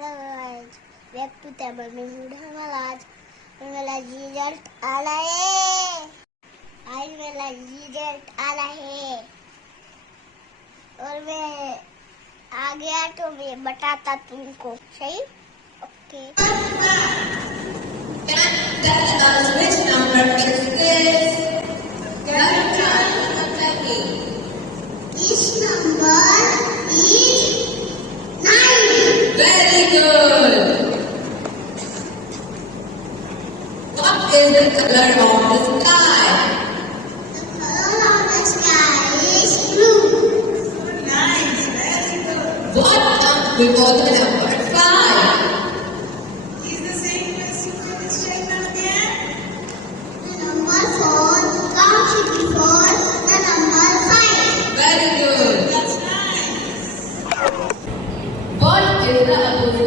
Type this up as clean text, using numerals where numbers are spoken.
Guys back to table में हूँ आज मेरा रिजल्ट आ रहा है। आज मेरा रिजल्ट आ रहा है और मैं आ गया तो मैं बताता तुमको। सही? Okay. Tell us which number is this? This number is 9. Very good. What is the color of the sky? The color of the sky is blue. Nice, very good. What comes before the number 5? Is the same question for this child again? The number 4 comes before the number 5. Very good. That's nice. What is the opposite